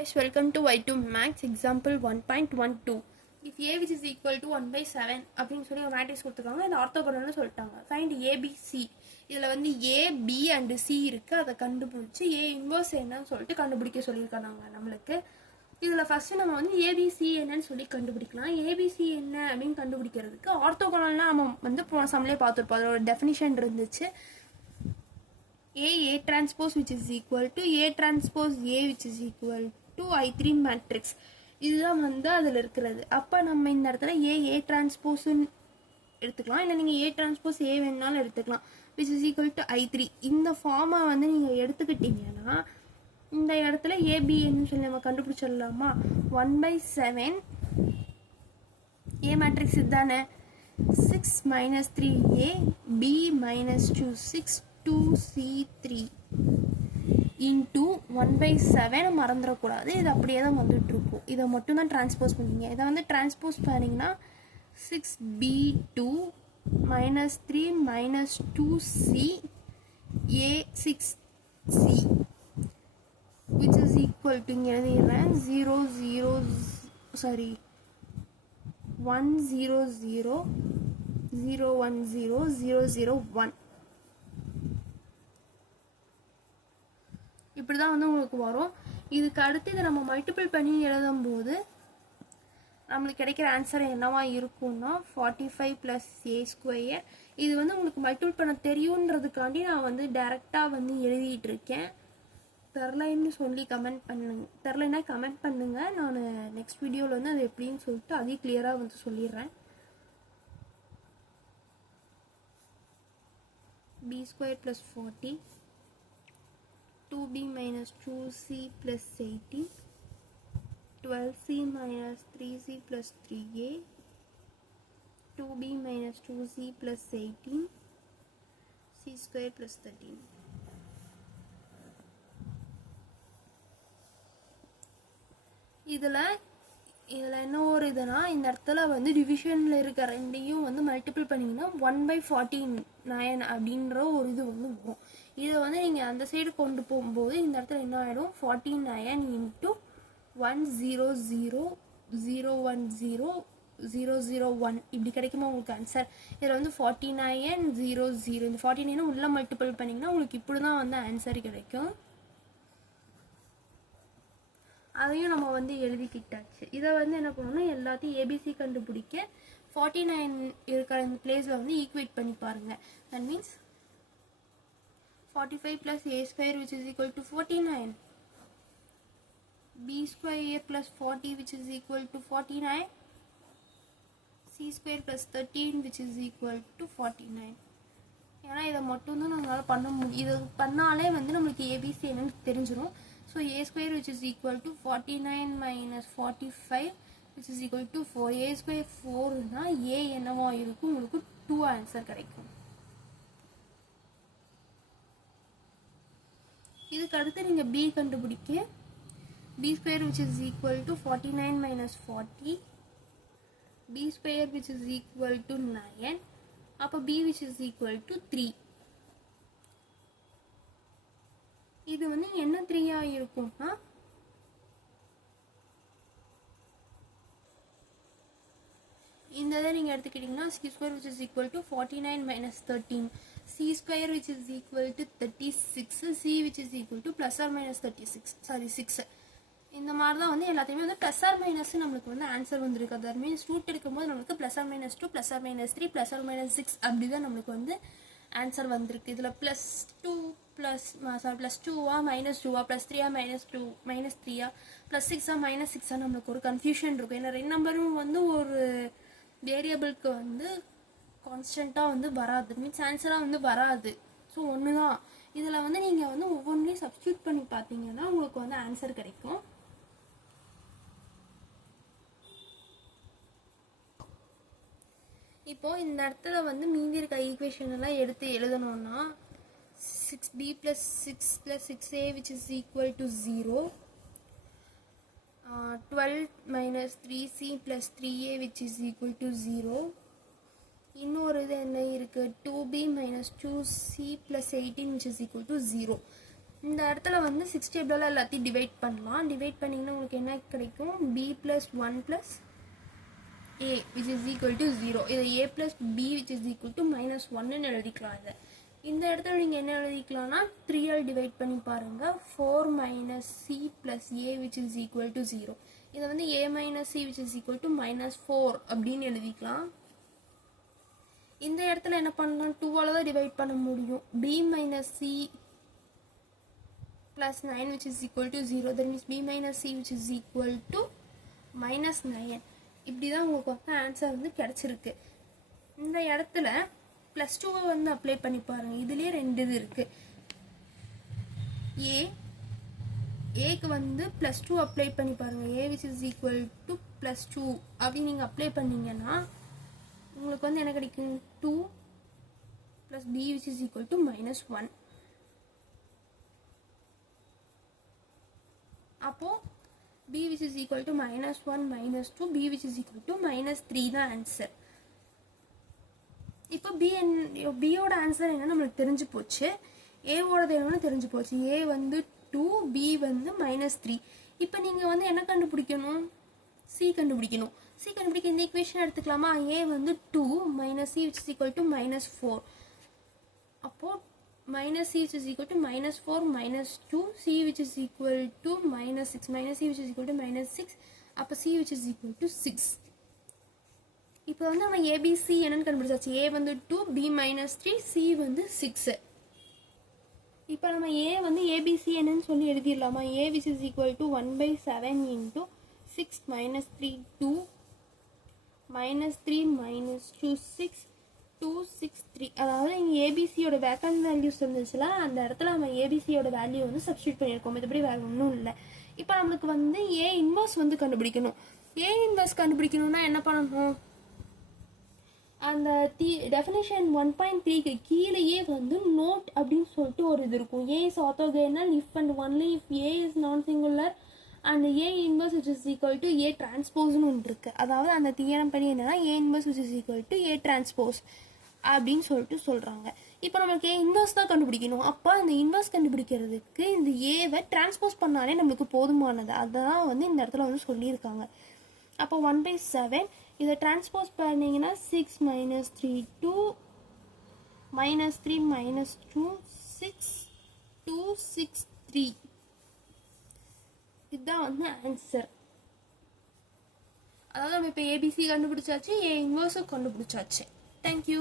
Guys, welcome to Y2 Max example 1.12. If A which is equal to 1 by 7 அப்படின்னு சொல்லி ஒரு matrix கொடுத்துருக்காங்க. இந்த ஆர்த்தோகோனல்னு சொல்லிட்டாங்க. Find ABC. இதில் வந்து A, B and C இருக்குது. அதை கண்டுபிடிச்சி A இன்வர்ஸ் என்னன்னு சொல்லிட்டு கண்டுபிடிக்க சொல்லியிருக்காங்க நம்மளுக்கு. இதில் ஃபஸ்ட்டு நம்ம வந்து ABC என்னன்னு சொல்லி கண்டுபிடிக்கலாம். ABC என்ன அப்படின்னு கண்டுபிடிக்கிறதுக்கு ஆர்த்தோகோனல்னா நம்ம வந்து போன சம்லேயே பார்த்துருப்போம். அதோட டெஃபினிஷன் இருந்துச்சு. A transpose which is equal to A transpose A which is equal to I3 matrix. இதுதான் வந்து அதில் இருக்கிறது. அப்போ நம்ம இந்த இடத்துல A transpose எடுத்துக்கலாம், இல்லை நீங்கள் A transpose A வேணாலும் எடுத்துக்கலாம். which is equal to I3. இந்த ஃபார்மை வந்து நீங்கள் எடுத்துக்கிட்டீங்கன்னா இந்த இடத்துல ABன்னு சொல்லி நம்ம கண்டுபிடிச்சிடலாமா? 1/7 A matrix இதுதானே, 6 - 3A B - 2 6 2C3 into 1/7 மறந்துடக்கூடாது. இது அப்படியே தான் வந்துட்டு இருக்கும். இதை மட்டும் தான் டிரான்ஸ்போஸ் பண்ணிங்க. இதை வந்து டிரான்ஸ்போஸ் பண்ணிங்கன்னா 6B2 - 3 - 2C A6C which is equal to இங்கே எழுதிடுறேன் 100 இப்படி தான் வந்து உங்களுக்கு வரும். இதுக்கு அடுத்து இதை நம்ம மல்டிபிள் பண்ணி எழுதும்போது நம்மளுக்கு கிடைக்கிற ஆன்சர் என்னவா இருக்கும்னா 45 + A². இது வந்து உங்களுக்கு மல்டிபிள் பண்ண தெரியுன்றதுக்காண்டி நான் வந்து டைரெக்டாக வந்து எழுதிட்டு இருக்கேன். தெரிலன்னு சொல்லி கமெண்ட் பண்ணுங்க, தெரிலன்னா கமெண்ட் பண்ணுங்க. நான் நெக்ஸ்ட் வீடியோவில் வந்து அது எப்படின்னு சொல்லிட்டு அதையும் கிளியராக வந்து சொல்லிடுறேன். B² + 40 2B - 2C + 18 12C - 3C + 3A 2B - 2C + 18 C² + 13. இதில் என்ன ஒரு இதுனா, இந்த இடத்துல வந்து டிவிஷனில் இருக்க ரெண்டையும் வந்து மல்டிபிள் பண்ணிங்கன்னா 1/49 அப்படின்ற ஒரு இது வந்து வரும். இதை வந்து நீங்கள் அந்த சைடு கொண்டு போகும்போது இந்த இடத்துல என்ன ஆகிடும், 49 × 10000100001 இப்படி கிடைக்குமா உங்களுக்கு ஆன்சர். இதில் வந்து 4900 இந்த 49 உள்ள மல்டிபிள் பண்ணிங்கன்னா உங்களுக்கு இப்படி தான் வந்து ஆன்சர் கிடைக்கும். அதையும் நம்ம வந்து எழுதிக்கிட்டாச்சு. இதை வந்து என்ன பண்ணணும்னா எல்லாத்தையும் ஏபிசி கண்டுபிடிக்க 49 இருக்கிற இந்த பிளேஸில் வந்து ஈக்குவேட் பண்ணி பாருங்கள். That means 45 + A² which is equal to 49 B² + 40 which is equal to 49 C² + 13 which is equal to 49. ஏன்னா இதை மட்டும்தான் நம்மளால் பண்ண முடியும். இதை பண்ணாலே வந்து நம்மளுக்கு ஏபிசி என்னன்னு தெரிஞ்சிடும். So A² which is equal to 49 - 45 which is equal to 4. A² 4னா A என்னவா இருக்கும், உங்களுக்கு 2 ஆன்சர் கிடைக்கும். இதுக்கு அடுத்து நீங்கள் B கண்டுபிடிக்க B² which is equal to 49 - 40 B² which is equal to 9. அப்போ B which is equal to 3. இது வந்து என்ன 3 இருக்கும்னா இந்த இதை நீங்கள் எடுத்துக்கிட்டிங்கன்னா C² which is equal to 49 - 13 C² which is equal to 36 C which is equal to ± 6 இந்த மாதிரி தான் வந்து எல்லாத்தையுமே வந்து ± நம்மளுக்கு வந்து ஆன்சர் வந்துருக்கு. அது மீன்ஸ் ரூட் எடுக்கும்போது நம்மளுக்கு ±2 ±3 ±6 அப்படி தான் நம்மளுக்கு வந்து ஆன்சர் வந்திருக்கு. இதில் +2 +2வா -2வா +3ஆ -3ஆ +6ஆ -6ஆ நம்மளுக்கு ஒரு கன்ஃபியூஷன் இருக்கும். ஏன்னா ரெண்டு நம்பரும் வந்து ஒரு வேரியபிளுக்கு வந்து கான்ஸ்டண்ட்டாக வந்து வராது, மீன்ஸ் ஆன்சராக வந்து வராது. ஸோ ஒன்று தான். இதில் வந்து நீங்கள் வந்து ஒவ்வொன்றையும் சப்ஸ்டியூட் பண்ணி பார்த்தீங்கன்னா உங்களுக்கு வந்து ஆன்சர் கிடைக்கும். இப்போ இந்த இடத்துல வந்து மீதி இருக்க ஈக்குவேஷன் எல்லாம் எடுத்து எழுதணும்னா 6B + 6 + 6A which is equal to 0 12 - 3C + 3A which is equal to 0. இன்னொரு இது என்ன இருக்குது, 2B - 2C + 18 which is equal to 0. இந்த இடத்துல வந்து 6 டேபிளால் எல்லாத்தையும் டிவைட் பண்ணலாம். டிவைட் பண்ணிங்கன்னா உங்களுக்கு என்ன கிடைக்கும், b + 1 + a which is equal to 0. இதை a + b which is equal to -1 எழுதிக்கலாம். இதை இந்த இடத்துல நீங்கள் என்ன எழுதிக்கலாம்னா 3ஆல் டிவைட் பண்ணி பாருங்கள். 4 - c + a which is equal to 0. இதை வந்து a - c which is equal to -4 அப்படின்னு எழுதிக்கலாம். இந்த இடத்துல என்ன பண்ணலாம், 2ஆல் தான் டிவைட் பண்ண முடியும். b - c + 9 which is equal to 0. that means b - c which is equal to -9. இப்படி தான் உங்களுக்கு வந்து ஆன்சர் வந்து கிடச்சிருக்கு. இந்த இடத்துல +2 வந்து அப்ளை பண்ணி பாருங்க. இதுலேயே 2 இது இருக்கு. ஏக்கு வந்து +2 அப்ளை பண்ணி பாருங்க. a which is equal to +2 அப்படி நீங்கள் அப்ளை பண்ணீங்கன்னா உங்களுக்கு வந்து என்ன கிடைக்கும், 2 + b which is equal to -1. அப்போ b which is equal to -1 -2, b which is equal to -3 தான் ஆன்சர். இப்போ பியோட ஆன்சர் என்ன நம்மளுக்கு தெரிஞ்சு போச்சு, ஏவோடது என்னன்னு தெரிஞ்சு போச்சு. ஏ வந்து 2, பி வந்து -3. இப்போ நீங்கள் வந்து என்ன கண்டுபிடிக்கணும், சி கண்டுபிடிக்கணும். சி கண்டுபிடிக்க இந்த ஈக்குவேஷன் எடுத்துக்கலாமா, ஏ வந்து 2 - c which is equal to -4. அப்போ -c which is equal to -4 -2, c which is equal to -6, -c which is equal to -6. அப்போ c which is equal to 6. இப்போ வந்து நம்ம ஏபிசி என்னன்னு கண்டுபிடிச்சாச்சு. ஏ வந்து 2, b -3, c வந்து 6. இப்போ நம்ம ஏ வந்து ஏபிசி என்னன்னு சொல்லி எழுதிடலாமா. ஏ which is equal to 1/7 × 6 - 3 2 -3 -2 6 2 6 3. அதாவது இங்கே ஏபிசியோட வேக்கன்ட் வேல்யூஸ் இருந்துச்சுல, அந்த இடத்துல நம்ம ஏபிசியோட வேல்யூ வந்து சப்ஸ்டியூட் பண்ணியிருக்கோம். இதுபடி வேறு ஒன்றும் இல்லை. இப்போ நம்மளுக்கு வந்து ஏ இன்வர்ஸ் வந்து கண்டுபிடிக்கணும். ஏ இன்வர்ஸ் கண்டுபிடிக்கணும்னா என்ன பண்ணணும், அந்த டெஃபினேஷன் 1.3க்கு கீழேயே வந்து நோட் அப்படின்னு சொல்லிட்டு ஒரு இது இருக்கும். A is orthogonal if and only if A is non singular and A inverse which is equal to A டிரான்ஸ்போஸ்னு ஒன்று இருக்குது. அதாவது அந்த தியரம் படி என்னன்னா A inverse which is equal to A transpose அப்படின்னு சொல்லிட்டு சொல்கிறாங்க. இப்போ நம்மளுக்கு ஏ இன்வர்ஸ் தான் கண்டுபிடிக்கணும். அப்போ அந்த இன்வர்ஸ் கண்டுபிடிக்கிறதுக்கு இந்த ஏவை டிரான்ஸ்போஸ் பண்ணாலே நம்மளுக்கு போதுமானது. அதான் வந்து இந்த இடத்துல வந்து சொல்லியிருக்காங்க. அப்போ 1/7 இதை டிரான்ஸ்போஸ் பண்ணிங்கன்னா 6 - 3 2 -3 -2 6 2 6 3. இதுதான் வந்து ஆன்சர். அதாவது நம்ம இப்போ ஏபிசி கண்டுபிடிச்சாச்சு, ஏ இன்வர்ஸும் கண்டுபிடிச்சாச்சு. தேங்க்யூ.